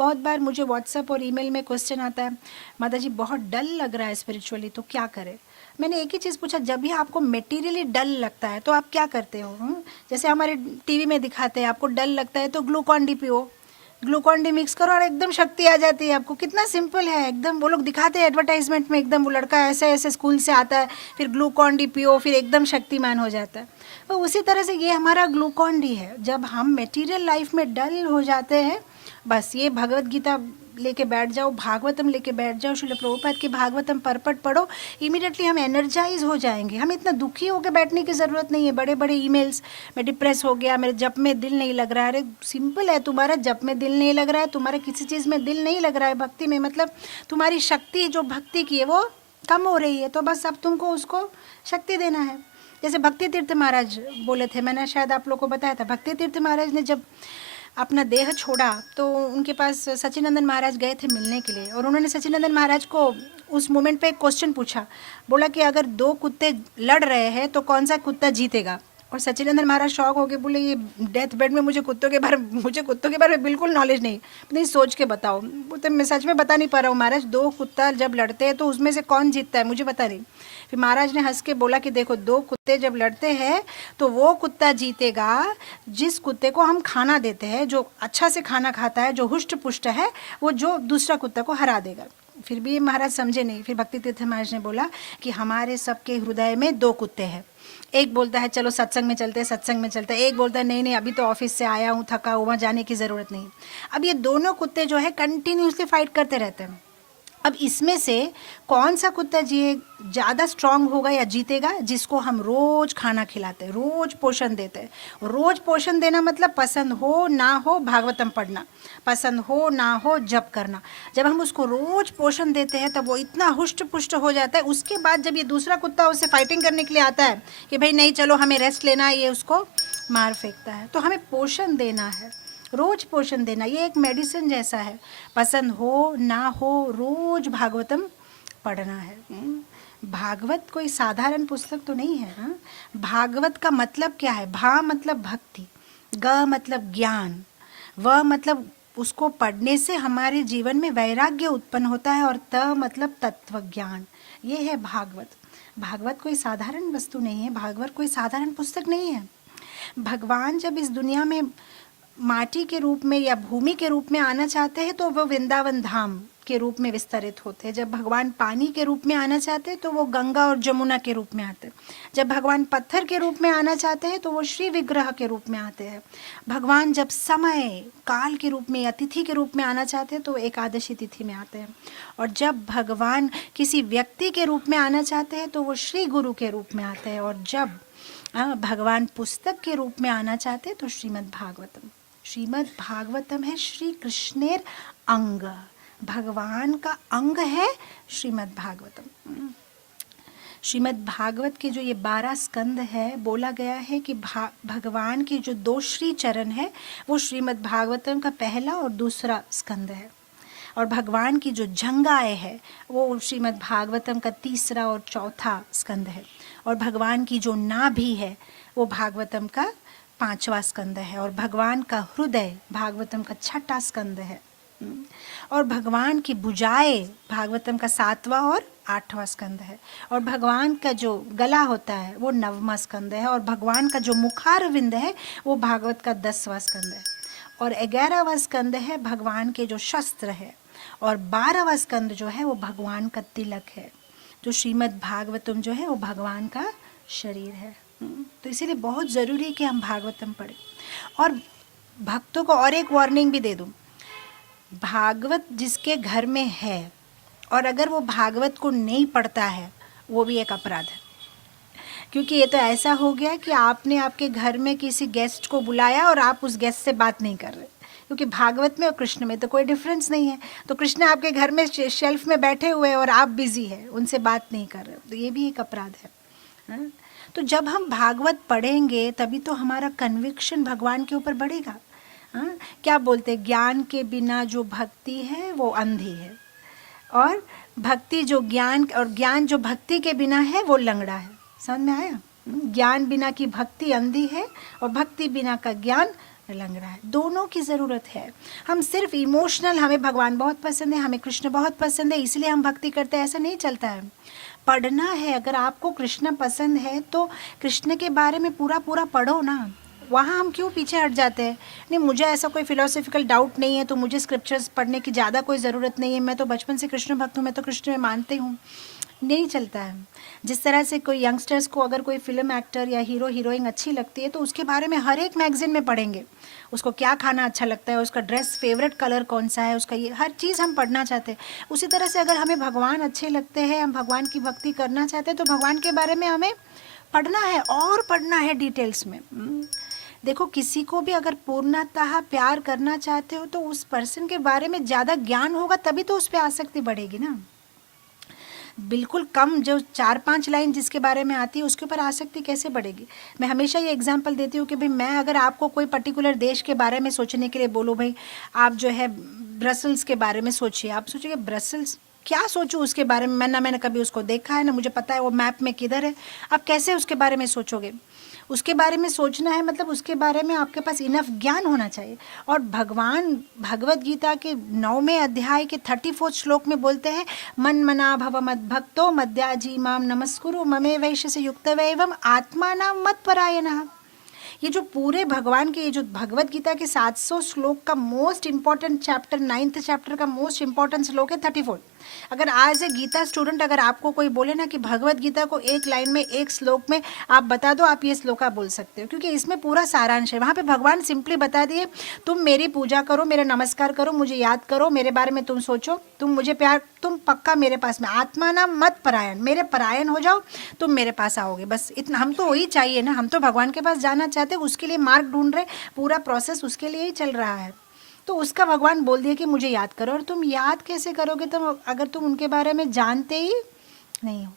बहुत बार मुझे व्हाट्सएप और ईमेल में क्वेश्चन आता है, माता जी बहुत डल लग रहा है स्पिरिचुअली, तो क्या करें। मैंने एक ही चीज़ पूछा, जब भी आपको मेटीरियली डल लगता है तो आप क्या करते हो? जैसे हमारे टीवी में दिखाते हैं, आपको डल लगता है तो ग्लूकॉन डी पियो, ग्लूकॉन डी मिक्स करो और एकदम शक्ति आ जाती है आपको। कितना सिंपल है एकदम। वो लोग दिखाते हैं एडवर्टाइजमेंट में, एकदम वो लड़का ऐसे ऐसे स्कूल से आता है, फिर ग्लूकॉन डी पियो, फिर एकदम शक्तिमान हो जाता है। तो उसी तरह से ये हमारा ग्लूकॉन डी है। जब हम मटेरियल लाइफ में डल हो जाते हैं, बस ये भगवत गीता लेके बैठ जाओ, भागवतम लेके बैठ जाओ, श्रील प्रभुपाद की भागवतम परपट पढ़ो, इमीडिएटली हम एनर्जाइज हो जाएंगे। हमें इतना दुखी होकर बैठने की ज़रूरत नहीं है। बड़े बड़े ईमेल्स, मैं डिप्रेस हो गया, मेरे जप में दिल नहीं लग रहा है। अरे सिंपल है, तुम्हारा जप में दिल नहीं लग रहा है, तुम्हारा किसी चीज़ में दिल नहीं लग रहा है, भक्ति में, मतलब तुम्हारी शक्ति जो भक्ति की है वो कम हो रही है, तो बस अब तुमको उसको शक्ति देना है। जैसे भक्ति तीर्थ महाराज बोले थे, मैंने शायद आप लोग को बताया था, भक्ति तीर्थ महाराज ने जब अपना देह छोड़ा तो उनके पास सचिनंदन महाराज गए थे मिलने के लिए, और उन्होंने सचिनंदन महाराज को उस मोमेंट पे एक क्वेश्चन पूछा। बोला कि अगर दो कुत्ते लड़ रहे हैं तो कौन सा कुत्ता जीतेगा? और सचिनंदन महाराज शॉक हो गए, बोले ये डेथ बेड में मुझे कुत्तों के बारे में बिल्कुल नॉलेज नहीं सोच के बताओ। बोलते मैं सच में बता नहीं पा रहा हूँ महाराज, दो कुत्ता जब लड़ते हैं तो उसमें से कौन जीतता है मुझे पता नहीं। फिर महाराज ने हंस के बोला कि देखो, दो कुत्ते जब लड़ते हैं तो वो कुत्ता जीतेगा जिस कुत्ते को हम खाना देते हैं, जो अच्छा से खाना खाता है, जो हुष्ट पुष्ट है, वो जो दूसरा कुत्ता को हरा देगा। फिर भी महाराज समझे नहीं। फिर भक्ति तीर्थ महाराज ने बोला कि हमारे सबके हृदय में दो कुत्ते हैं। एक बोलता है चलो सत्संग में चलते हैं, सत्संग में चलते हैं। एक बोलता है नहीं नहीं, अभी तो ऑफिस से आया हूँ, थका हुआ, जाने की ज़रूरत नहीं। अब ये दोनों कुत्ते जो है कंटिन्यूसली फाइट करते रहते हैं। अब इसमें से कौन सा कुत्ता ज़्यादा स्ट्रांग होगा या जीतेगा? जिसको हम रोज़ खाना खिलाते हैं, रोज़ पोषण देते हैं। रोज़ पोषण देना मतलब पसंद हो ना हो भागवतम पढ़ना, पसंद हो ना हो जप करना। जब हम उसको रोज़ पोषण देते हैं तब वो इतना हुष्ट पुष्ट हो जाता है। उसके बाद जब ये दूसरा कुत्ता उससे फाइटिंग करने के लिए आता है कि भाई नहीं चलो हमें रेस्ट लेना है, ये उसको मार फेंकता है। तो हमें पोषण देना है, रोज पोषण देना, ये एक मेडिसिन जैसा है। पसंद हो ना हो रोज भागवतम पढ़ना है। भागवत कोई साधारण पुस्तक तो नहीं है। भागवत का मतलब क्या है? भा मतलब भक्ति, ग मतलब ज्ञान, व मतलब उसको पढ़ने से हमारे जीवन में वैराग्य उत्पन्न होता है, और त मतलब तत्व ज्ञान। ये है भागवत। भागवत कोई साधारण वस्तु नहीं है, भागवत कोई साधारण पुस्तक नहीं है। भगवान जब इस दुनिया में माटी के रूप में या भूमि के रूप में आना चाहते हैं तो वो वृंदावन धाम के रूप में विस्तरित होते हैं। जब भगवान पानी के रूप में आना चाहते हैं तो वो गंगा और जमुना के रूप में आते हैं। जब भगवान पत्थर के रूप में आना चाहते हैं तो वो श्री विग्रह के रूप में आते हैं। भगवान जब समय काल के रूप में या तिथि के रूप में आना चाहते हैं तो वो एकादशी तिथि में आते हैं। और जब भगवान किसी व्यक्ति के रूप में आना चाहते हैं तो वो श्री गुरु के रूप में आते हैं। और जब भगवान पुस्तक के रूप में आना चाहते हैं तो श्रीमद् भागवतम। श्रीमद् भागवतम है श्री कृष्णेर अंग, भगवान का अंग है श्रीमद् भागवतम। श्रीमद् भागवत के जो ये 12 स्कंद है, बोला गया है कि भगवान के जो 2 श्री चरण है वो श्रीमद् भागवतम का पहला और दूसरा स्कंद है, और भगवान की जो जंगाएँ है वो श्रीमद् भागवतम का तीसरा और चौथा स्कंद है, और भगवान की जो नाभि है वो भागवतम का 5वां स्कंद है, और भगवान का हृदय भागवतम का 6ठा स्कंद है, और भगवान की भुजाएं भागवतम का 7वां और 8वां स्कंद है, और भगवान का जो गला होता है वो 9वां स्कंद है, और भगवान का जो मुखारविंद है वो भागवत का 10वां स्कंद है, और 11वां स्कंद है भगवान के जो शस्त्र है, और 12वां स्कंद जो है वो भगवान का तिलक है। जो श्रीमद् भागवतम जो है वो भगवान का शरीर है। तो इसीलिए बहुत ज़रूरी है कि हम भागवतम पढ़ें। और भक्तों को और एक वार्निंग भी दे दूँ, भागवत जिसके घर में है और अगर वो भागवत को नहीं पढ़ता है वो भी एक अपराध है। क्योंकि ये तो ऐसा हो गया कि आपने आपके घर में किसी गेस्ट को बुलाया और आप उस गेस्ट से बात नहीं कर रहे, क्योंकि भागवत में और कृष्ण में तो कोई डिफरेंस नहीं है। तो कृष्ण आपके घर में शेल्फ में बैठे हुए हैं और आप बिजी हैं, उनसे बात नहीं कर रहे, तो ये भी एक अपराध है। तो जब हम भागवत पढ़ेंगे तभी तो हमारा कन्विक्शन भगवान के ऊपर बढ़ेगा। क्या बोलते, ज्ञान के बिना जो भक्ति है वो अंधी है, और भक्ति जो ज्ञान, और ज्ञान जो भक्ति के बिना है वो लंगड़ा है। समझ में आया? ज्ञान बिना की भक्ति अंधी है और भक्ति बिना का ज्ञान लग रहा है। दोनों की ज़रूरत है। हम सिर्फ इमोशनल, हमें भगवान बहुत पसंद है, हमें कृष्ण बहुत पसंद है इसलिए हम भक्ति करते हैं, ऐसा नहीं चलता है। पढ़ना है, अगर आपको कृष्ण पसंद है तो कृष्ण के बारे में पूरा पूरा पढ़ो ना। वहाँ हम क्यों पीछे हट जाते हैं? नहीं, मुझे ऐसा कोई फिलोसॉफिकल डाउट नहीं है तो मुझे स्क्रिप्चर्स पढ़ने की ज़्यादा कोई ज़रूरत नहीं है, मैं तो बचपन से कृष्ण भक्त हूँ, मैं तो कृष्ण में मानती हूँ। नहीं चलता है। जिस तरह से कोई यंगस्टर्स को अगर कोई फिल्म एक्टर या हीरो हीरोइन अच्छी लगती है तो उसके बारे में हर एक मैगजीन में पढ़ेंगे, उसको क्या खाना अच्छा लगता है, उसका ड्रेस फेवरेट कलर कौन सा है, उसका ये हर चीज़ हम पढ़ना चाहते हैं। उसी तरह से अगर हमें भगवान अच्छे लगते हैं, हम भगवान की भक्ति करना चाहते हैं तो भगवान के बारे में हमें पढ़ना है और पढ़ना है डिटेल्स में। देखो, किसी को भी अगर पूर्णतः प्यार करना चाहते हो तो उस पर्सन के बारे में ज़्यादा ज्ञान होगा तभी तो उस पर आसक्ति बढ़ेगी ना। बिल्कुल कम जो 4-5 लाइन जिसके बारे में आती है उसके ऊपर आसक्ति कैसे बढ़ेगी? मैं हमेशा ये एग्जांपल देती हूँ कि भाई मैं अगर आपको कोई पर्टिकुलर देश के बारे में सोचने के लिए बोलूँ, भाई आप जो है ब्रसल्स के बारे में सोचिए, आप सोचिए ब्रसल्स क्या सोचूं उसके बारे में, मैंने कभी उसको देखा है ना मुझे पता है वो मैप में किधर है। आप कैसे उसके बारे में सोचोगे? उसके बारे में सोचना है मतलब उसके बारे में आपके पास इनफ ज्ञान होना चाहिए। और भगवान भगवत गीता के 9वें अध्याय के 34 श्लोक में बोलते हैं, मन मना भव मद भक्तो मद्याजी माम नमस्कुरु ममे वैश्य से युक्त वैवम आत्मा नाम मत परायणः। ये जो पूरे भगवान के, ये जो भगवत गीता के 700 श्लोक का most important chapter, 9th chapter का मोस्ट इंपॉर्टेंट श्लोक है 34। अगर आज ए गीता स्टूडेंट अगर आपको कोई बोले ना कि भगवत गीता को एक लाइन में, एक श्लोक में आप बता दो, आप ये श्लोका बोल सकते हो, क्योंकि इसमें पूरा सारांश है। वहाँ पे भगवान सिंपली बता दिए, तुम मेरी पूजा करो, मेरा नमस्कार करो, मुझे याद करो, मेरे बारे में तुम सोचो, तुम मुझे प्यार, तुम पक्का मेरे पास में आत्मा नाम मत परायण, मेरे परायण हो जाओ, तुम मेरे पास आओगे। बस इतना हम तो वही चाहिए ना, हम तो भगवान के पास जाना चाहते हैं, उसके लिए मार्ग ढूंढ रहे, पूरा प्रोसेस उसके लिए ही चल रहा है। तो उसका भगवान बोल दिया कि मुझे याद करो। और तुम याद कैसे करोगे तुम अगर तुम उनके बारे में जानते ही नहीं हो?